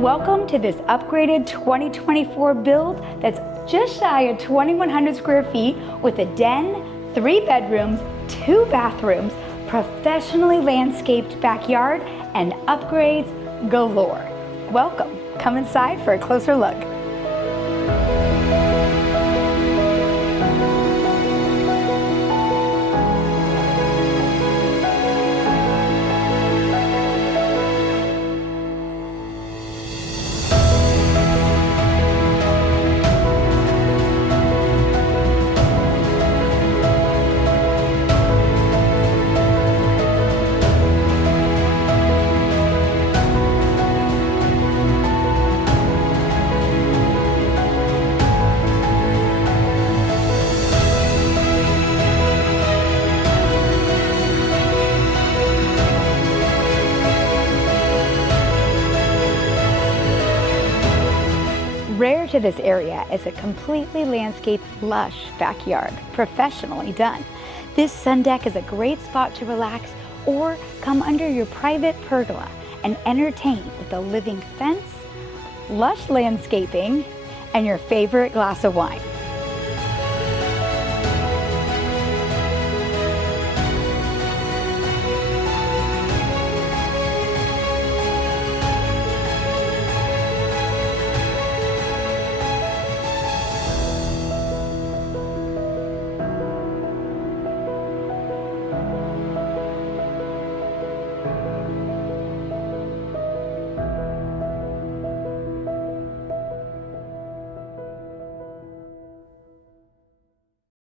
Welcome to this upgraded 2024 build that's just shy of 2,100 square feet with a den, 3 bedrooms, 2 bathrooms, professionally landscaped backyard, and upgrades galore. Welcome. Come inside for a closer look. Rare to this area is a completely landscaped, lush backyard, professionally done. This sun deck is a great spot to relax or come under your private pergola and entertain with a living fence, lush landscaping, and your favorite glass of wine.